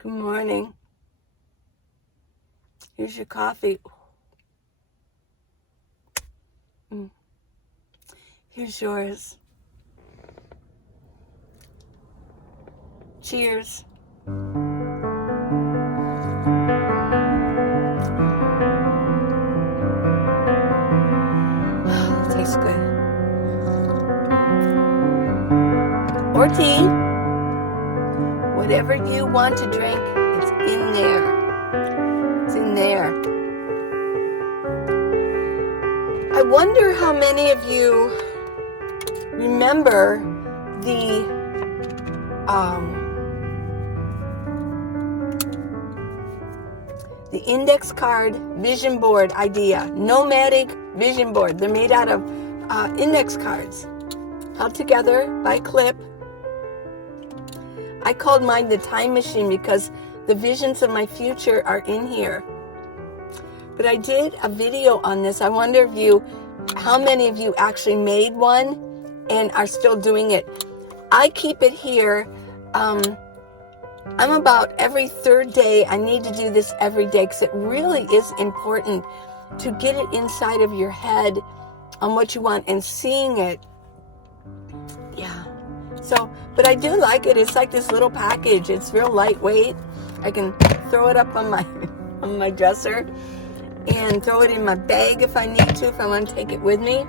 Good morning. Here's your coffee. Here's yours. Cheers. Tastes good. Or tea. Whatever you want to drink, it's in there. It's in there. I wonder how many of you remember the index card vision board idea. Nomadic vision board. They're made out of index cards held together by clip. I called mine the time machine because the visions of my future are in here. But I did a video on this. I wonder how many of you actually made one and are still doing it. I keep it here. I'm about every third day. I need to do this every day because it really is important to get it inside of your head on what you want and seeing it. Yeah. So, but I do like it. It's like this little package. It's real lightweight. I can throw it up on my dresser and throw it in my bag if I need to, if I want to take it with me.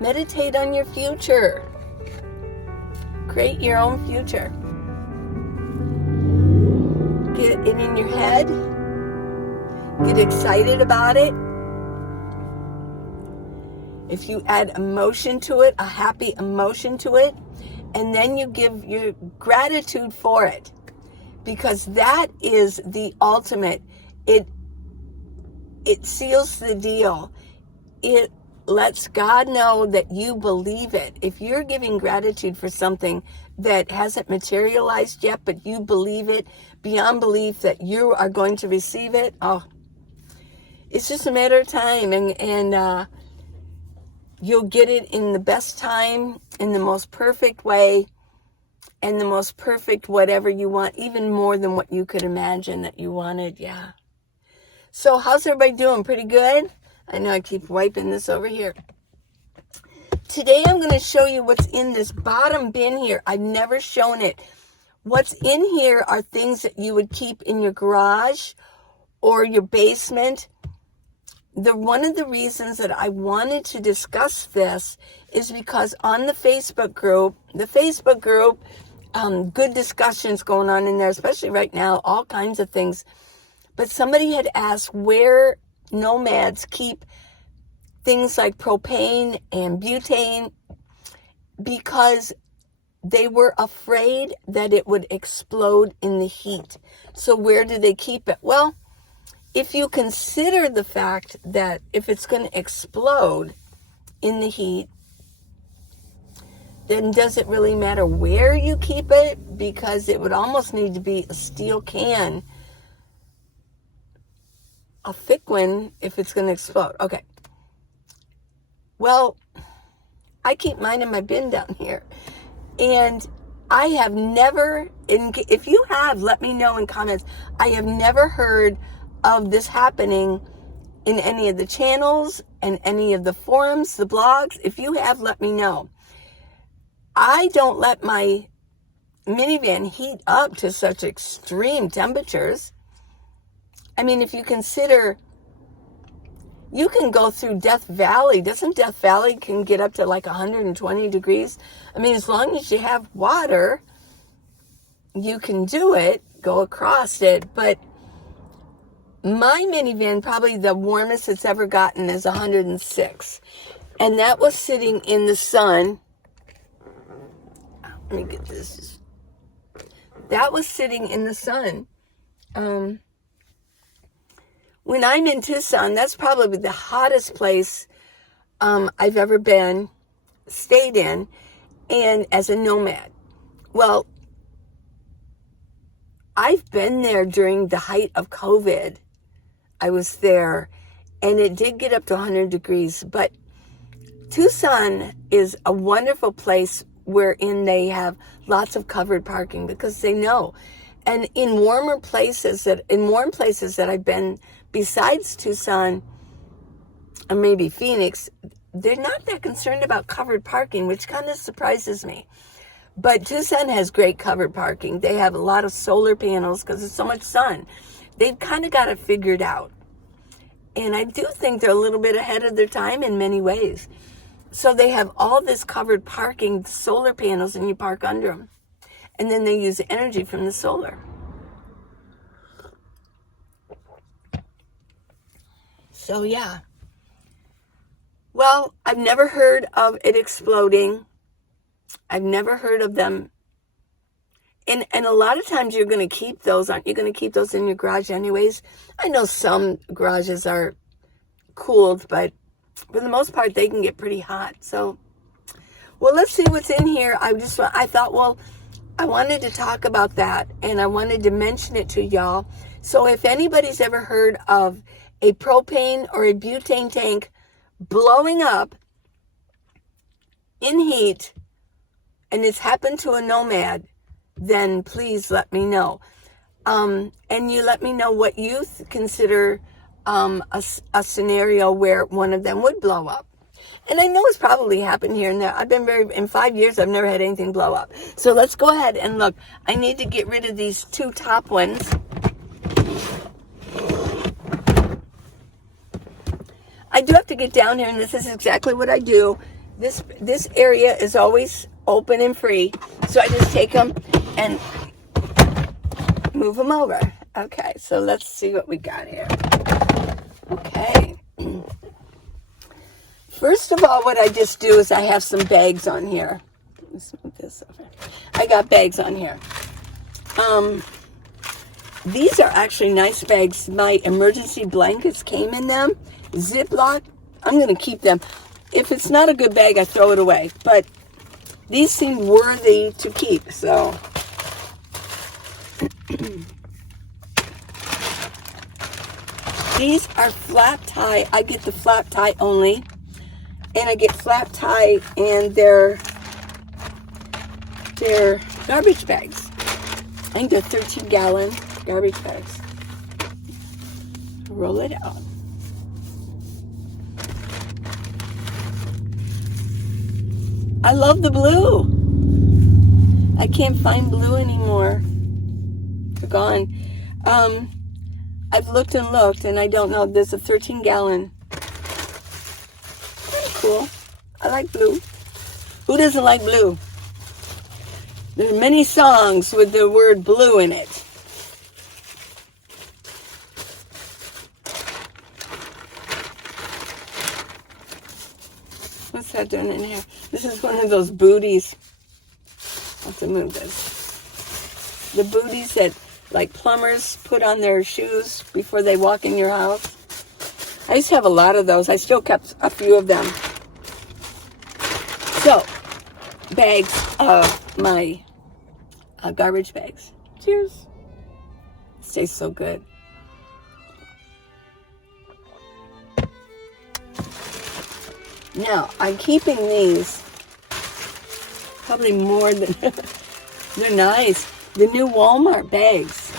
Meditate on your future. Create your own future. Get it in your head. Get excited about it. If you add emotion to it, a happy emotion to it, and then you give your gratitude for it, because that is the ultimate. It seals the deal. It lets God know that you believe it. If you're giving gratitude for something that hasn't materialized yet, but you believe it beyond belief that you are going to receive it, it's just a matter of time, and you'll get it in the best time, in the most perfect way, and the most perfect whatever you want, even more than what you could imagine that you wanted. Yeah. So how's everybody doing? Pretty good? I know I keep wiping this over here. Today I'm going to show you what's in this bottom bin here. I've never shown it. What's in here are things that you would keep in your garage or your basement. One of the reasons that I wanted to discuss this is because on the Facebook group, good discussions going on in there, especially right now, all kinds of things. But somebody had asked where nomads keep things like propane and butane because they were afraid that it would explode in the heat. So where do they keep it? Well, if you consider the fact that if it's going to explode in the heat, then does it really matter where you keep it? Because it would almost need to be a steel can, a thick one, if it's going to explode. Okay. Well, I keep mine in my bin down here. And I have never, if you have, let me know in comments. I have never heard of this happening in any of the channels and any of the forums, the blogs. If you have, let me know. I don't let my minivan heat up to such extreme temperatures. I mean, if you consider, you can go through Death Valley. Doesn't Death Valley can get up to like 120 degrees? I mean, as long as you have water, you can do it, go across it. But my minivan, probably the warmest it's ever gotten is 106. And that was sitting in the sun. Let me get this. That was sitting in the sun. When I'm in Tucson, that's probably the hottest place I've ever stayed in, and as a nomad. Well, I've been there during the height of COVID. I was there, and it did get up to 100 degrees, but Tucson is a wonderful place wherein they have lots of covered parking because they know. And in warm places that I've been besides Tucson, or maybe Phoenix, they're not that concerned about covered parking, which kind of surprises me. But Tucson has great covered parking. They have a lot of solar panels because there's so much sun. They've kind of got it figured out. And I do think they're a little bit ahead of their time in many ways. So they have all this covered parking, solar panels, and you park under them. And then they use the energy from the solar. So yeah. Well, I've never heard of it exploding. I've never heard of them. And a lot of times you're going to keep those, aren't you going to keep those in your garage anyways? I know some garages are cooled, but for the most part, they can get pretty hot. So, well, let's see what's in here. I thought, well, I wanted to talk about that, and I wanted to mention it to y'all. So if anybody's ever heard of a propane or a butane tank blowing up in heat, and it's happened to a Nomad, then please let me know. And you let me know what you consider a scenario where one of them would blow up. And I know it's probably happened here and there. In 5 years, I've never had anything blow up. So let's go ahead and look. I need to get rid of these two top ones. I do have to get down here, and this is exactly what I do. This area is always open and free. So I just take them and move them over. Okay, so let's see what we got here. Okay. First of all, what I just do is I have some bags on here. Let's move this over. I got bags on here. These are actually nice bags. My emergency blankets came in them. Ziploc. I'm going to keep them. If it's not a good bag, I throw it away. But these seem worthy to keep, so. These are flap tie. I get the flap tie only. And I get flap tie and they're garbage bags. I think they're 13-gallon garbage bags. Roll it out. I love the blue. I can't find blue anymore. They're gone. I've looked and looked, and I don't know. There's a 13-gallon. Pretty cool. I like blue. Who doesn't like blue? There are many songs with the word blue in it. What's that doing in here? This is one of those booties. I'll have to move this. The booties that like plumbers put on their shoes before they walk in your house. I used to have a lot of those. I still kept a few of them. So, bags of my garbage bags. Cheers. This tastes so good. Now, I'm keeping these probably more than... They're nice. The new Walmart bags.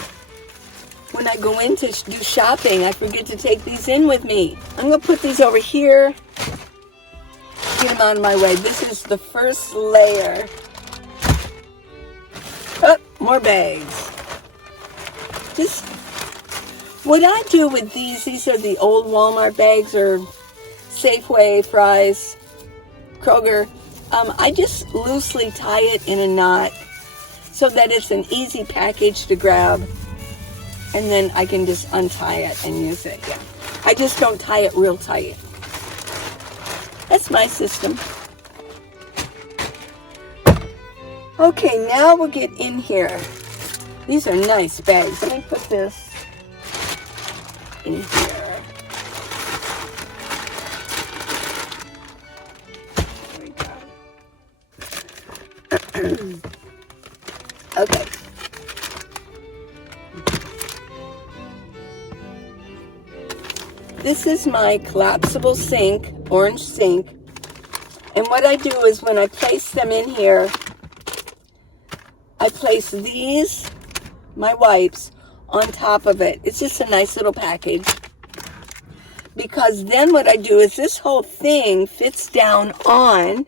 When I go in to do shopping, I forget to take these in with me. I'm going to put these over here. Get them out of my way. This is the first layer. Oh, more bags. Just what I do with these are the old Walmart bags or Safeway, Fry's, Kroger. I just loosely tie it in a knot so that it's an easy package to grab, and then I can just untie it and use it. Yeah, I just don't tie it real tight. That's my system. Okay, now we'll get in here. These are nice bags. Let me put this in here. Okay. This is my collapsible sink, orange sink. And what I do is when I place them in here, I place these, my wipes, on top of it. It's just a nice little package. Because then what I do is this whole thing fits down on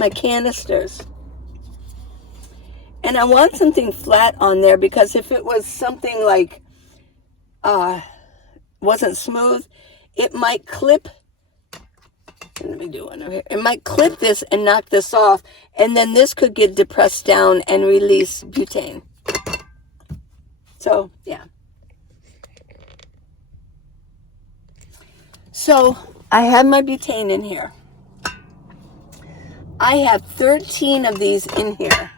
my canisters. And I want something flat on there because if it was something like wasn't smooth, it might clip. Let me do one over here. It might clip this and knock this off, and then this could get depressed down and release butane. So, yeah. So, I have my butane in here. I have 13 of these in here.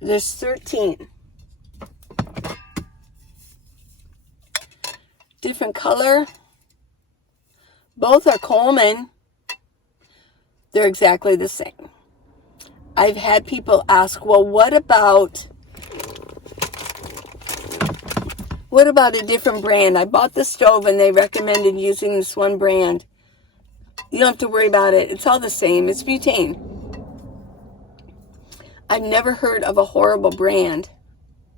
There's 13. Different color. Both are Coleman. They're exactly the same. I've had people ask, well, what about a different brand? I bought the stove and they recommended using this one brand. You don't have to worry about it. It's all the same. It's butane. I've never heard of a horrible brand.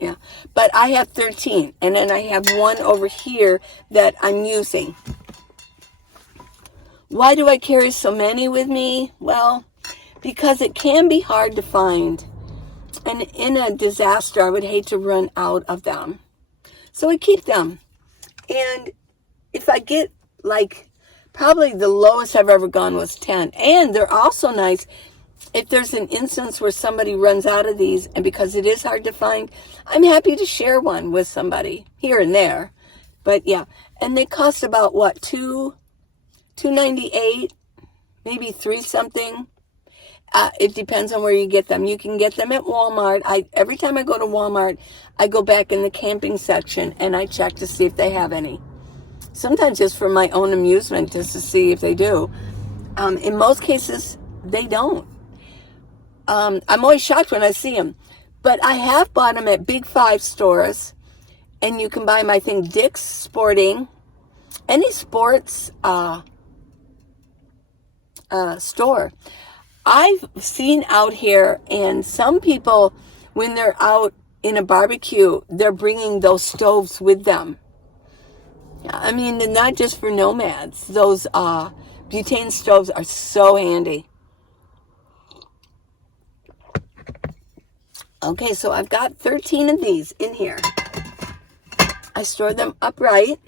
Yeah. But I have 13. And then I have one over here that I'm using. Why do I carry so many with me? Well, because it can be hard to find. And in a disaster, I would hate to run out of them. So I keep them. And if I get, like, probably the lowest I've ever gone was 10. And they're also nice if there's an instance where somebody runs out of these, and because it is hard to find, I'm happy to share one with somebody here and there. But yeah, and they cost about what, $2.98, maybe $3 something. It depends on where you get them. You can get them at Walmart. Every time I go to Walmart, I go back in the camping section and I check to see if they have any. Sometimes just for my own amusement, just to see if they do. In most cases, they don't. I'm always shocked when I see them. But I have bought them at Big 5 stores. And you can buy them, I think, Dick's Sporting. Any sports store. I've seen out here, and some people, when they're out in a barbecue, they're bringing those stoves with them. I mean, they're not just for nomads. Those butane stoves are so handy. Okay, so I've got 13 of these in here. I store them upright.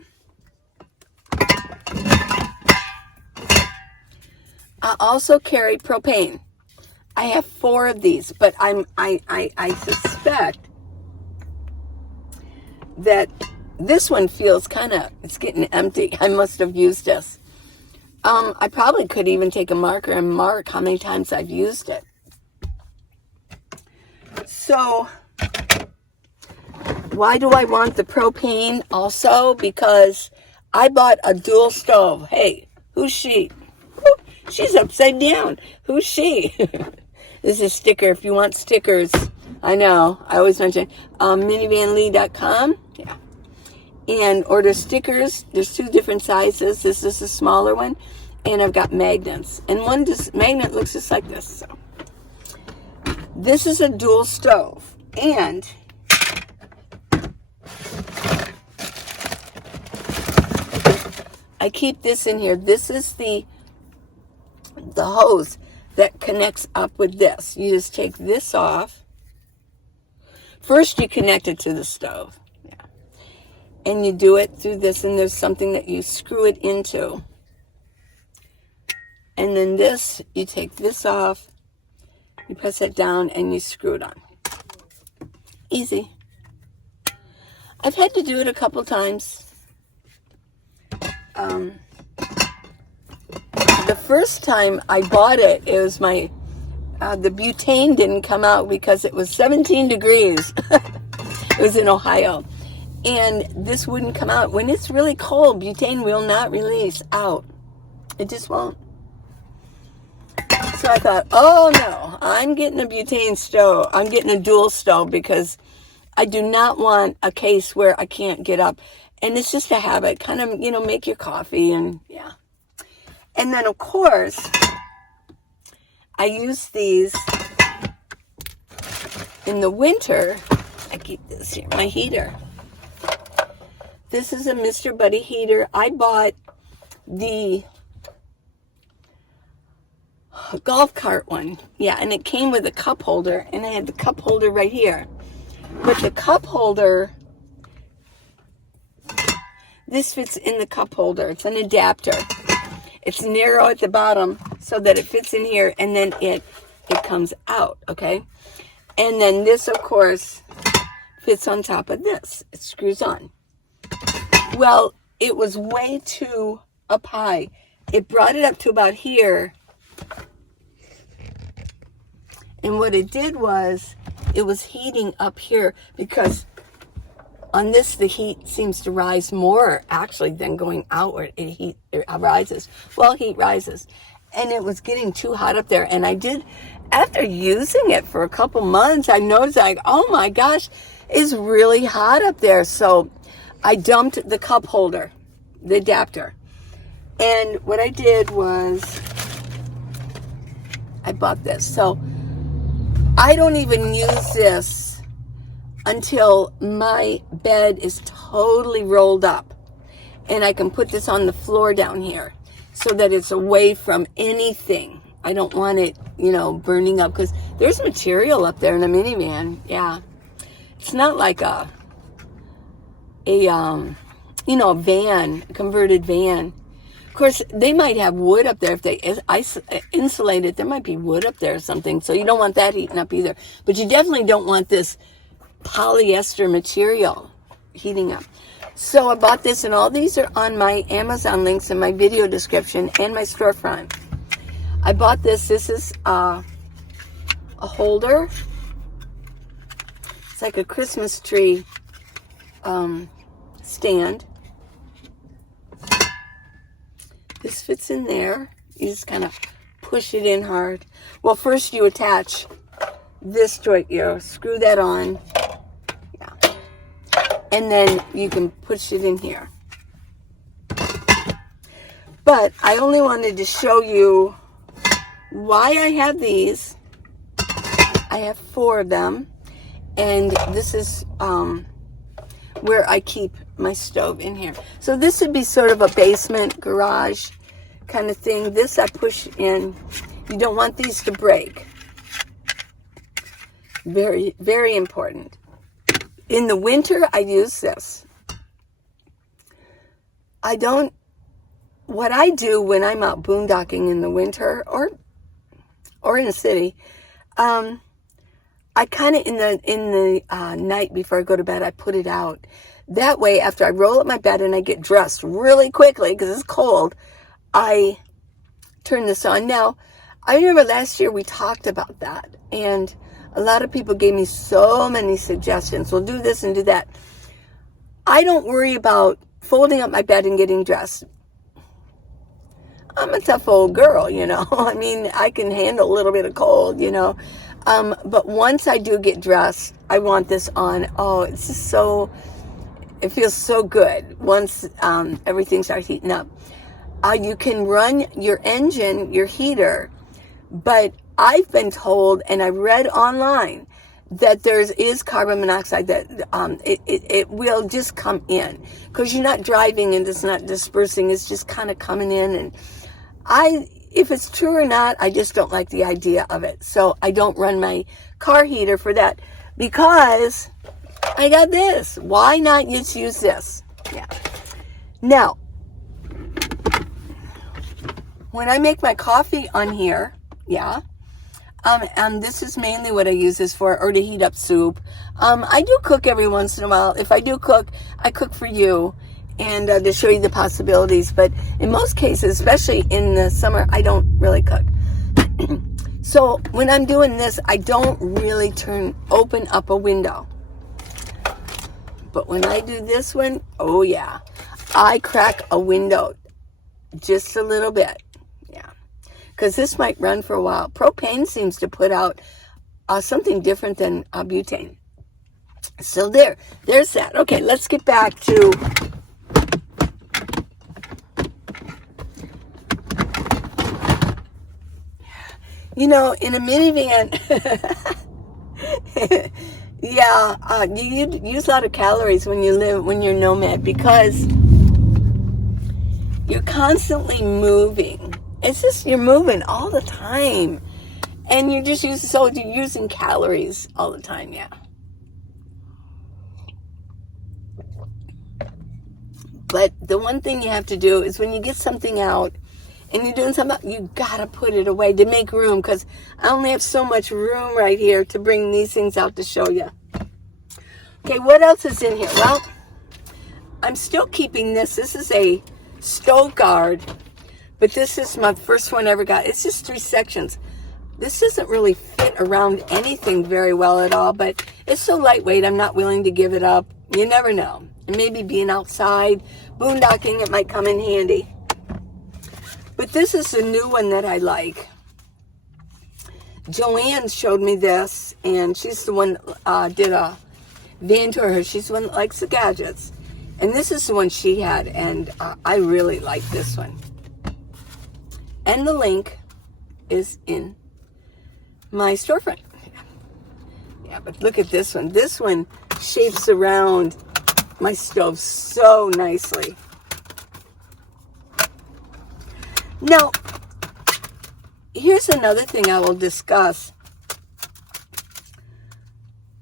I also carry propane. I have 4 of these, but I suspect that this one feels it's getting empty. I must have used this. I probably could even take a marker and mark how many times I've used it. So, why do I want the propane also? Because I bought a dual stove. Hey, who's she? She's upside down. Who's she? This is a sticker. If you want stickers, I know. I always mention minivanlee.com. Yeah. And order stickers. There's 2 different sizes. This is a smaller one. And I've got magnets. And one magnet looks just like this. So. This is a dual stove. And I keep this in here. This is the hose that connects up with this. You just take this off. First you connect it to the stove. Yeah. And you do it through this, and there's something that you screw it into. And then this, you take this off, you press it down, and you screw it on. Easy. I've had to do it a couple times. The first time I bought it, it was the butane didn't come out because it was 17 degrees. It was in Ohio. And this wouldn't come out. When it's really cold, butane will not release out. It just won't. So I thought, oh no, I'm getting a butane stove. I'm getting a dual stove because I do not want a case where I can't get up. And it's just a habit, kind of, make your coffee and yeah. And then, of course, I use these in the winter. I keep this here, my heater. This is a Mr. Buddy heater. I bought the golf cart one. Yeah, and it came with a cup holder, and I had the cup holder right here. But the cup holder, this fits in the cup holder. It's an adapter. It's narrow at the bottom so that it fits in here, and then it comes out, okay? And then this, of course, fits on top of this. It screws on. Well, it was way too up high. It brought it up to about here. And what it did was, it was heating up here because on this, the heat seems to rise more, actually, than going outward. It rises. Well, heat rises. And it was getting too hot up there. And after using it for a couple months, I noticed, oh my gosh, it's really hot up there. So I dumped the cup holder, the adapter. And what I did was, I bought this. So I don't even use this until my bed is totally rolled up. And I can put this on the floor down here so that it's away from anything. I don't want it, burning up, because there's material up there in the minivan. Yeah. It's not like a van, a converted van. Of course, they might have wood up there. If they insulate it, there might be wood up there or something. So you don't want that heating up either. But you definitely don't want this polyester material heating up. So I bought this, and all these are on my Amazon links in my video description and my storefront. I bought this. This is a holder. It's like a Christmas tree stand. This fits in there. You just kind of push it in hard. Well, first you attach this joint here. Screw that on. Yeah. And then you can push it in here. But I only wanted to show you why I have these. I have 4 of them. And this is where I keep my stove in here. So this would be sort of a basement garage kind of thing. This I push in. You don't want these to break. Very, very important. In the winter, I use this. What I do when I'm out boondocking in the winter or in the city, I kind of in the night before I go to bed, I put it out. That way, after I roll up my bed and I get dressed really quickly because it's cold, I turn this on. Now, I remember last year we talked about that, and a lot of people gave me so many suggestions. Well, do this and do that. I don't worry about folding up my bed and getting dressed. I'm a tough old girl, I mean, I can handle a little bit of cold, But once I do get dressed, I want this on. Oh, it's just it feels so good once everything starts heating up. You can run your engine, your heater, but I've been told, and I read online, that there is carbon monoxide that it will just come in because you're not driving and it's not dispersing. It's just kind of coming in, and if it's true or not, I just don't like the idea of it. So I don't run my car heater for that because I got this. Why not just use this? Yeah. Now, when I make my coffee on here, yeah, and this is mainly what I use this for, or to heat up soup. I do cook every once in a while. If I do cook, I cook for you and to show you the possibilities. But in most cases, especially in the summer, I don't really cook. So when I'm doing this, I don't really open up a window. But when I do this one, oh yeah, I crack a window just a little bit. Yeah, because this might run for a while. Propane seems to put out something different than butane. So there's that. Okay, let's get back to You know, in a minivan, yeah, you use a lot of calories when you're nomad, because you're constantly moving. It's just, you're moving all the time. And you're just you're using calories all the time, yeah. But the one thing you have to do is when you get something out and you're doing something, you gotta put it away to make room, because I only have so much room right here to bring these things out to show you. Okay, what else is in here? Well, I'm still keeping this. This is a stove guard, but this is my first one I ever got. It's just 3 sections. This doesn't really fit around anything very well at all, but it's so lightweight, I'm not willing to give it up. You never know. And maybe being outside, boondocking, it might come in handy. But this is a new one that I like. Joanne showed me this, and she's the one did a van tour. She's the one that likes the gadgets. And this is the one she had, and I really like this one. And the link is in my storefront. Yeah, but look at this one. This one shapes around my stove so nicely. Now, here's another thing I will discuss.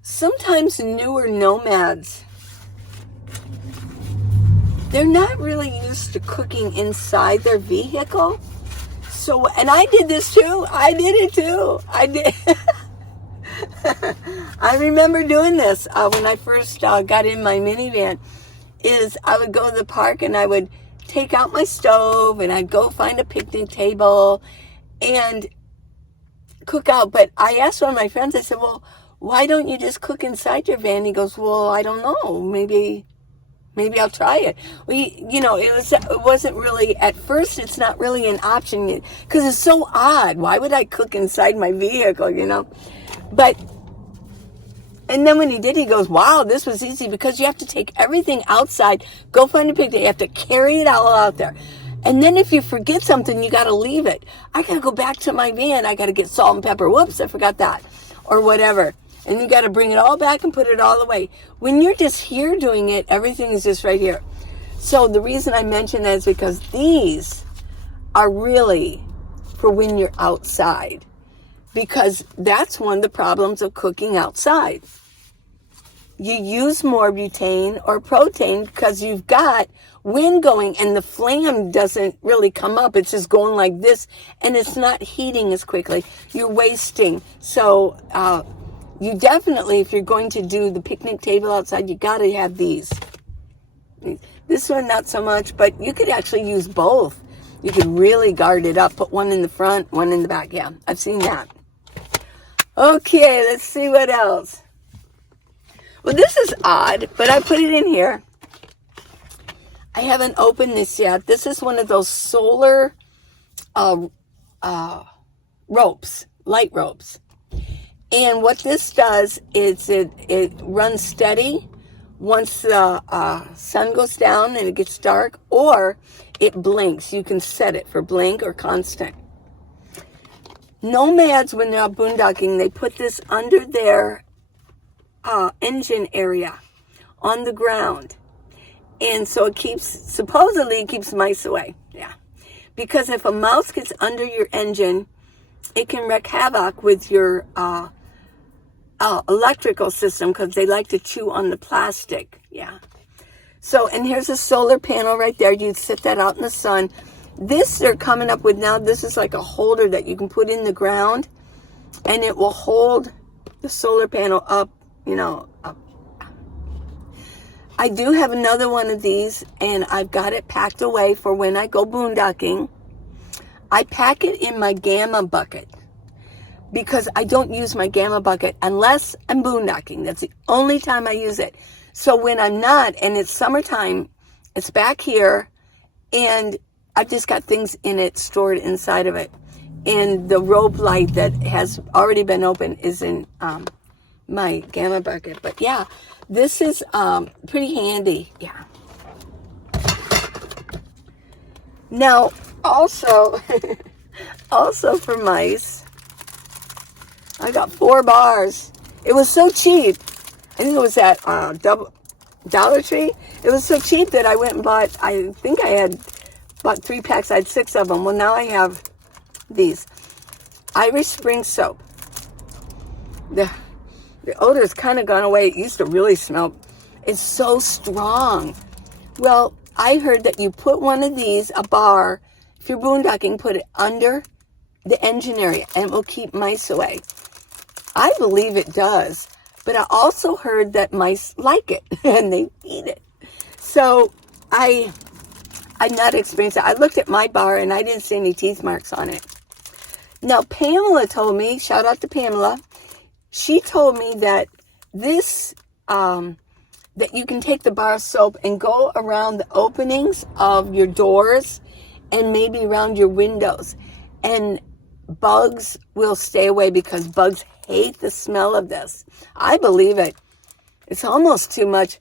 Sometimes newer nomads, they're not really used to cooking inside their vehicle. So, and I did this too. I did it too. I did. I remember doing this when I first got in my minivan. Is I would go to the park and I would take out my stove and I'd go find a picnic table and cook out. But I asked one of my friends, I said, well, why don't you just cook inside your van? He goes, well, I don't know. Maybe I'll try it. It wasn't really, at first, it's not really an option yet, because it's so odd. Why would I cook inside my vehicle, But, and then when he did, he goes, wow, this was easy, because you have to take everything outside, go find a picnic, you have to carry it all out there. And then if you forget something, you got to leave it. I got to go back to my van. I got to get salt and pepper. Whoops, I forgot that. Or whatever. And you got to bring it all back and put it all away. When you're just here doing it, everything is just right here. So the reason I mention that is because these are really for when you're outside. Because that's one of the problems of cooking outside. You use more butane or propane because you've got wind going and the flame doesn't really come up. It's just going like this and it's not heating as quickly. You're wasting. So you definitely, if you're going to do the picnic table outside, you got to have these. This one, not so much, but you could actually use both. You could really guard it up. Put one in the front, one in the back. Yeah, I've seen that. Okay, let's see what else. Well, this is odd, but I put it in here. I haven't opened this yet. This is one of those solar ropes, light ropes. And what this does is it runs steady once the sun goes down and it gets dark, or it blinks. You can set it for blink or constant. Nomads, when they're out boondocking, they put this under their engine area on the ground. And so supposedly it keeps mice away. Yeah. Because if a mouse gets under your engine, it can wreak havoc with your electrical system because they like to chew on the plastic. Yeah. So, and here's a solar panel right there. You set that out in the sun. This they're coming up with now. This is like a holder that you can put in the ground and it will hold the solar panel up, up. I do have another one of these and I've got it packed away for when I go boondocking. I pack it in my Gamma bucket because I don't use my Gamma bucket unless I'm boondocking. That's the only time I use it. So when I'm not and it's summertime, it's back here and I've just got things in it stored inside of it. And the rope light that has already been opened is in my Gamma bucket. But yeah, this is pretty handy. Yeah. Now, also for mice, I got 4 bars. It was so cheap. I think it was at Dollar Tree. It was so cheap that I went and bought, I think I had bought 3 packs. I had 6 of them. Well, now I have these. Irish Spring Soap. The odor's kind of gone away. It used to really smell. It's so strong. Well, I heard that you put one of these, a bar, if you're boondocking, put it under the engine area and it will keep mice away. I believe it does. But I also heard that mice like it and they eat it. So I've not experienced it. I looked at my bar and I didn't see any teeth marks on it. Now, Pamela told me, shout out to Pamela, she told me that this, that you can take the bar of soap and go around the openings of your doors and maybe around your windows. And bugs will stay away because bugs hate the smell of this. I believe it. It's almost too much.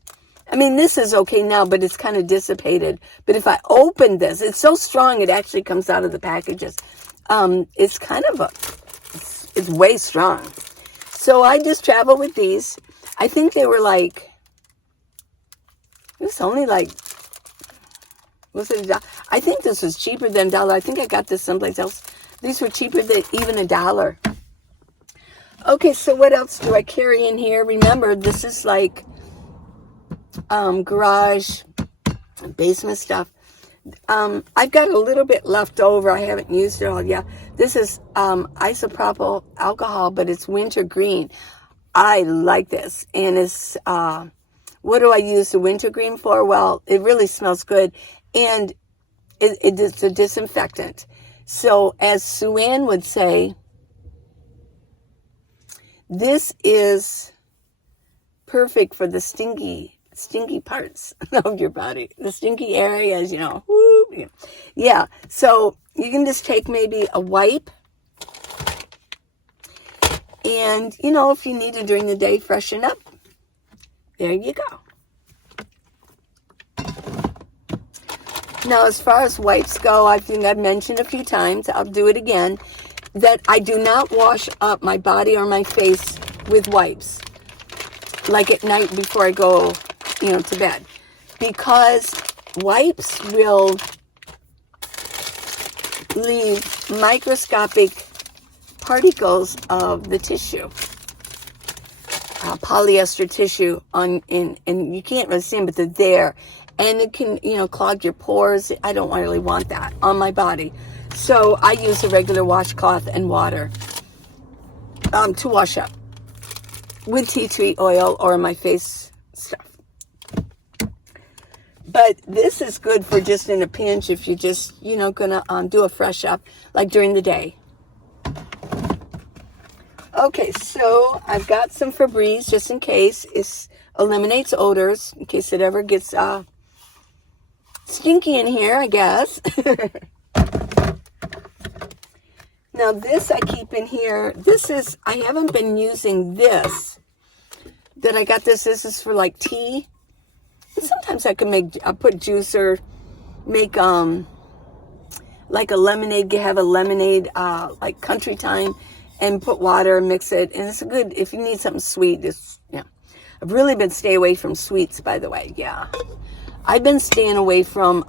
I mean, this is okay now, but it's kind of dissipated. But if I open this, it's so strong it actually comes out of the packages. It's kind of it's way strong. So I just travel with these. I think they were like, it was only like, was it $1? I think this was cheaper than $1. I think I got this someplace else. These were cheaper than even $1. Okay, so what else do I carry in here? Remember, this is like garage, basement stuff. I've got a little bit left over. I haven't used it all yet. This is isopropyl alcohol, but it's winter green. I like this. And it's, what do I use the winter green for? Well, it really smells good. And it's a disinfectant. So as Sue Ann would say, this is perfect for the stinky parts of your body, the stinky areas, you know. Woo, yeah, so you can just take maybe a wipe and, you know, if you need to during the day freshen up, there you go. Now, as far as wipes go, I think I've mentioned a few times, I'll do it again, that I do not wash up my body or my face with wipes, like at night before I go, you know, to bed, because wipes will leave microscopic particles of the tissue, polyester tissue and you can't really see them, but they're there, and it can, you know, clog your pores. I don't really want that on my body, so I use a regular washcloth and water to wash up with tea tree oil or my face stuff. But this is good for just in a pinch if you're just, you know, gonna do a fresh up, like during the day. Okay, so I've got some Febreze just in case. It eliminates odors, in case it ever gets stinky in here, I guess. Now this I keep in here. This is, I haven't been using this. That I got this is for like tea. And sometimes I can put juice or make like a lemonade, have a lemonade like country time and put water, mix it. And it's a good, if you need something sweet, it's, yeah. I've really been staying away from sweets, by the way, yeah. I've been staying away from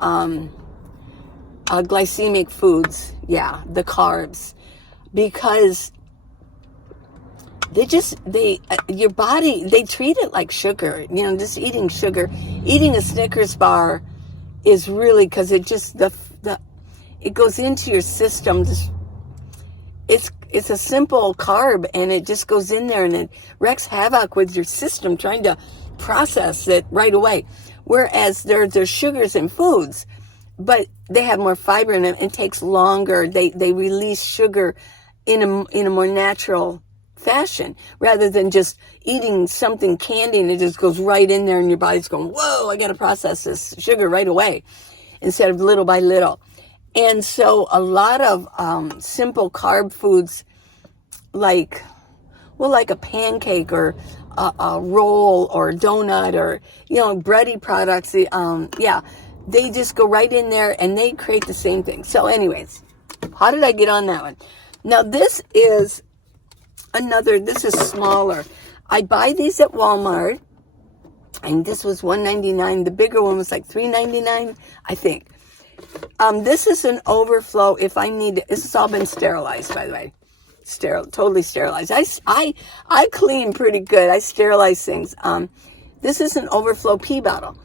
glycemic foods, yeah, the carbs, because your body, they treat it like sugar, you know, just eating sugar. Eating a Snickers bar is really, because it just, it goes into your system. It's a simple carb, and it just goes in there, and it wreaks havoc with your system trying to process it right away. Whereas there's sugars in foods, but they have more fiber in them. It takes longer. They release sugar in a more natural fashion, rather than just eating something candy and it just goes right in there and your body's going, whoa, I got to process this sugar right away, instead of little by little. And so a lot of simple carb foods, like a pancake or a roll or a donut, or, you know, bready products, they just go right in there and they create the same thing. So anyways, how did I get on that one? Now this is another, this is smaller. I buy these at Walmart, and this was $1.99. The bigger one was like $3.99, I think. This is an overflow if I need it. This has all been sterilized, by the way. Totally sterilized. I clean pretty good. I sterilize things. This is an overflow pee bottle.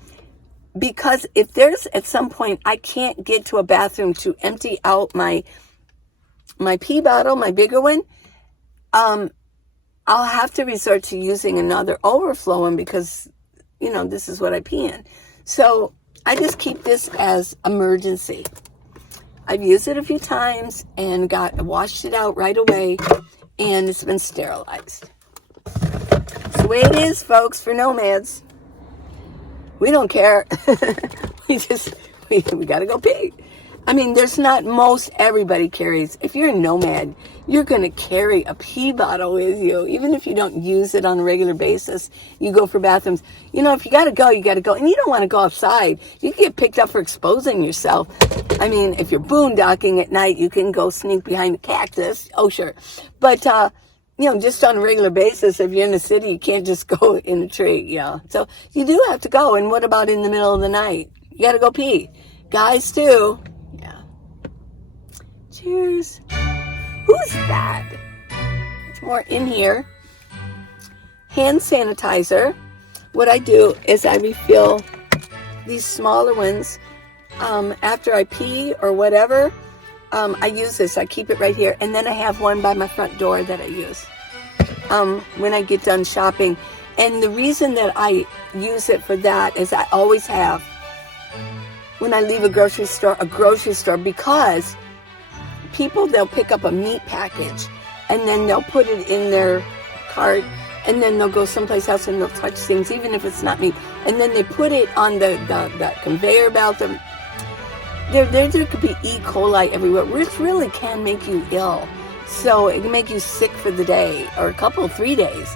Because if there's at some point I can't get to a bathroom to empty out my pee bottle, my bigger one, I'll have to resort to using another overflow one because, you know, this is what I pee in. So I just keep this as emergency. I've used it a few times and washed it out right away, and it's been sterilized. It's the way it is, folks, for nomads. We don't care. we got to go pee. I mean, everybody carries. If you're a nomad, you're going to carry a pee bottle with you. Even if you don't use it on a regular basis, you go for bathrooms. You know, if you got to go, you got to go. And you don't want to go outside. You can get picked up for exposing yourself. I mean, if you're boondocking at night, you can go sneak behind a cactus. Oh, sure. But, you know, just on a regular basis, if you're in the city, you can't just go in a tree. Yeah. So you do have to go. And what about in the middle of the night? You got to go pee. Guys, too. Yeah. Cheers. Who's that? It's more in here. Hand sanitizer. What I do is I refill these smaller ones after I pee or whatever. I use this. I keep it right here. And then I have one by my front door that I use when I get done shopping. And the reason that I use it for that is I always have, when I leave a grocery store, because people, they'll pick up a meat package and then they'll put it in their cart and then they'll go someplace else and they'll touch things, even if it's not meat. And then they put it on the conveyor belt. There could be E. coli everywhere, which really can make you ill. So it can make you sick for the day or 3 days.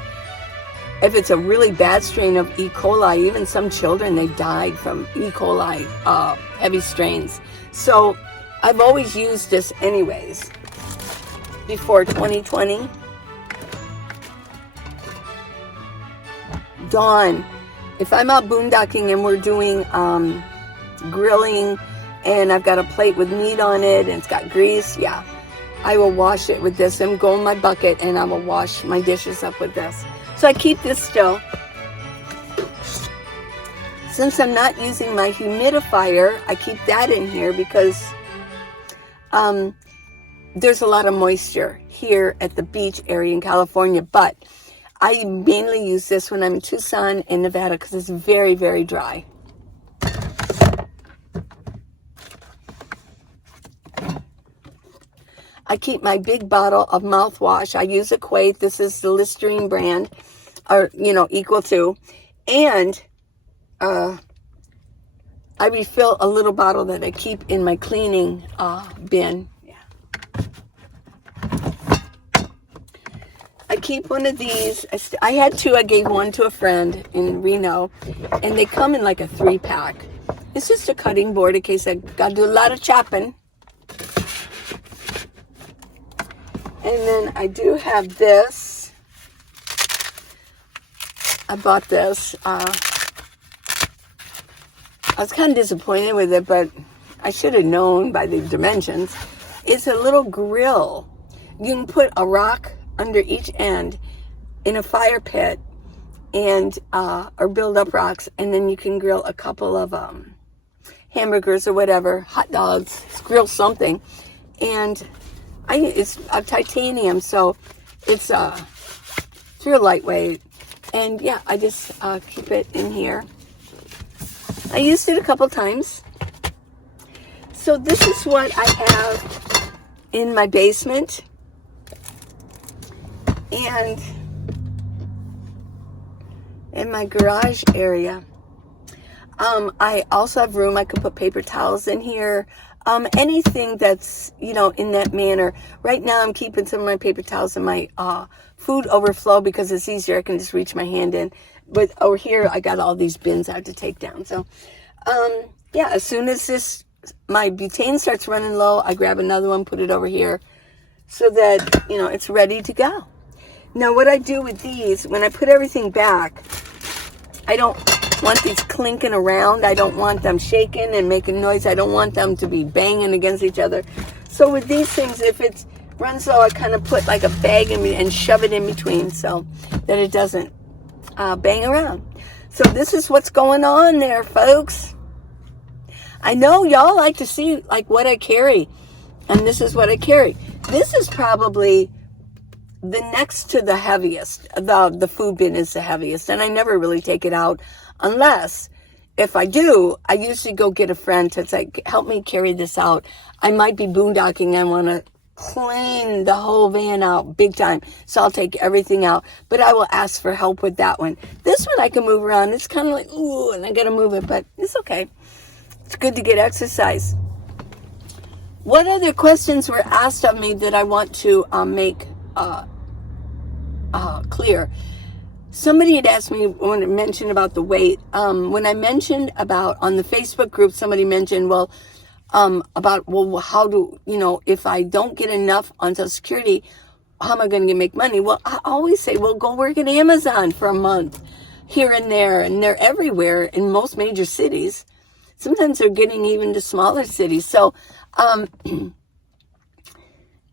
If it's a really bad strain of E. coli, even some children, they died from E. coli, heavy strains. So I've always used this anyways. Before 2020. Dawn. If I'm out boondocking and we're doing grilling, and I've got a plate with meat on it, and it's got grease, yeah, I will wash it with this and go in my bucket, and I will wash my dishes up with this. So I keep this still. Since I'm not using my humidifier, I keep that in here because there's a lot of moisture here at the beach area in California, but I mainly use this when I'm in Tucson and Nevada because it's very, very dry. I keep my big bottle of mouthwash. I use Equate. This is the Listerine brand, or, you know, equal to. And I refill a little bottle that I keep in my cleaning bin. Yeah. I keep one of these. I had two. I gave one to a friend in Reno. And they come in like a 3-pack. It's just a cutting board in case I got to do a lot of chopping. And then I do have this. I bought this. I was kind of disappointed with it, but I should have known by the dimensions. It's a little grill. You can put a rock under each end in a fire pit and or build up rocks, and then you can grill a couple of hamburgers or whatever, hot dogs, grill something. And it's titanium, so it's real lightweight. And yeah, I just keep it in here. I used it a couple times. So this is what I have in my basement. And in my garage area. I also have room. I could put paper towels in here. Anything that's, you know, in that manner. Right now I'm keeping some of my paper towels in my food overflow because it's easier. I can just reach my hand in. But over here I got all these bins I have to take down. So, yeah, as soon as my butane starts running low, I grab another one, put it over here so that, you know, it's ready to go. Now what I do with these, when I put everything back, I don't want these clinking around. I don't want them shaking and making noise. I don't want them to be banging against each other. So with these things, if it runs low, I kind of put like a bag in me and shove it in between so that it doesn't bang around. So this is what's going on there, folks. I know y'all like to see like what I carry, and this is what I carry. This is probably the next to the heaviest. The food bin is the heaviest, and I never really take it out unless, if I do, I usually go get a friend to say, help me carry this out. I might be boondocking. I want to clean the whole van out big time, so I'll take everything out, but I will ask for help with that one. This one I can move around. It's kind of like, ooh, and I got to move it, but it's okay. It's good to get exercise. What other questions were asked of me that I want to make clear? Somebody had asked me when I mentioned about the weight. When I mentioned about on the Facebook group, somebody mentioned, how do, if I don't get enough on Social Security, how am I going to make money? Well, I always say, go work at Amazon for a month here and they're everywhere in most major cities. Sometimes they're getting even to smaller cities. So, and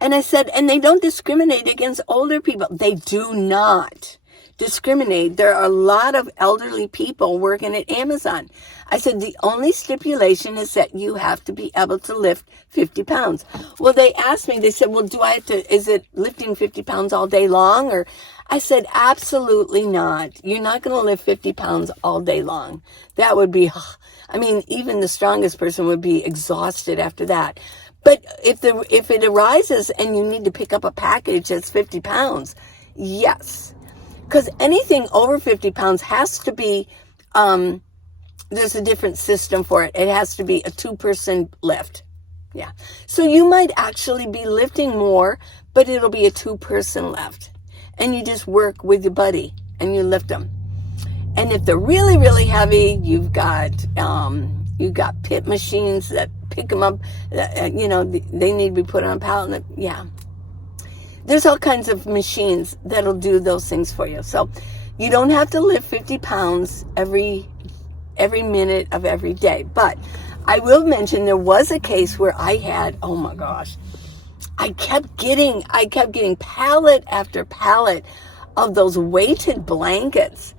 I said, and they don't discriminate against older people. They do not discriminate. There are a lot of elderly people working at Amazon. I said, the only stipulation is that you have to be able to lift 50 pounds. Well, they asked me, they said, is it lifting 50 pounds all day long? Or I said, absolutely not. You're not going to lift 50 pounds all day long. That would be, even the strongest person would be exhausted after that. But if it arises and you need to pick up a package that's 50 pounds, yes. Because anything over 50 pounds has to be, there's a different system for it. It has to be a 2-person lift. Yeah. So you might actually be lifting more, but it'll be a 2-person lift. And you just work with your buddy and you lift them. And if they're really, really heavy, you've got pit machines that pick them up. They need to be put on a pallet. Yeah. There's all kinds of machines that'll do those things for you. So you don't have to lift 50 pounds every minute of every day. But I will mention there was a case where I had, oh my gosh, I kept getting pallet after pallet of those weighted blankets.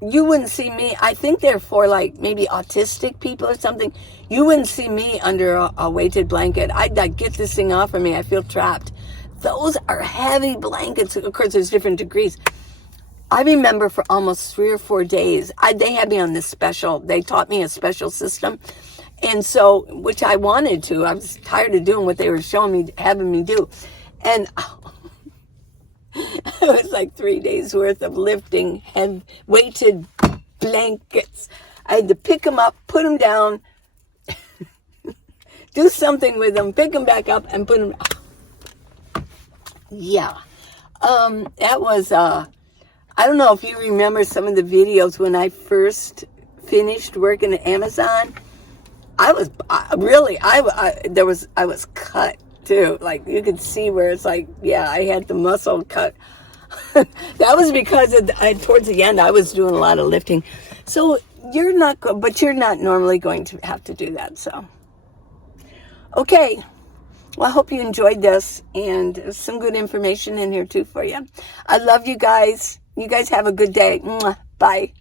You wouldn't see me. I think they're for like maybe autistic people or something. You wouldn't see me under a weighted blanket. I'd get this thing off of me. I feel trapped. Those are heavy blankets. Of course, there's different degrees. I remember for almost 3 or 4 days, they had me on this they taught me a special system. And so, which I wanted to. I was tired of doing what they were having me do. And it was like 3 days worth of lifting weighted blankets. I had to pick them up, put them down, do something with them, pick them back up, and put them. Yeah. That was, I don't know if you remember some of the videos when I first finished working at Amazon. I was cut too. Like you could see where it's like, yeah, I had the muscle cut. That was because towards the end I was doing a lot of lifting. So you're not normally going to have to do that. So, okay. Well, I hope you enjoyed this, and there's some good information in here too for you. I love you guys. You guys have a good day. Bye.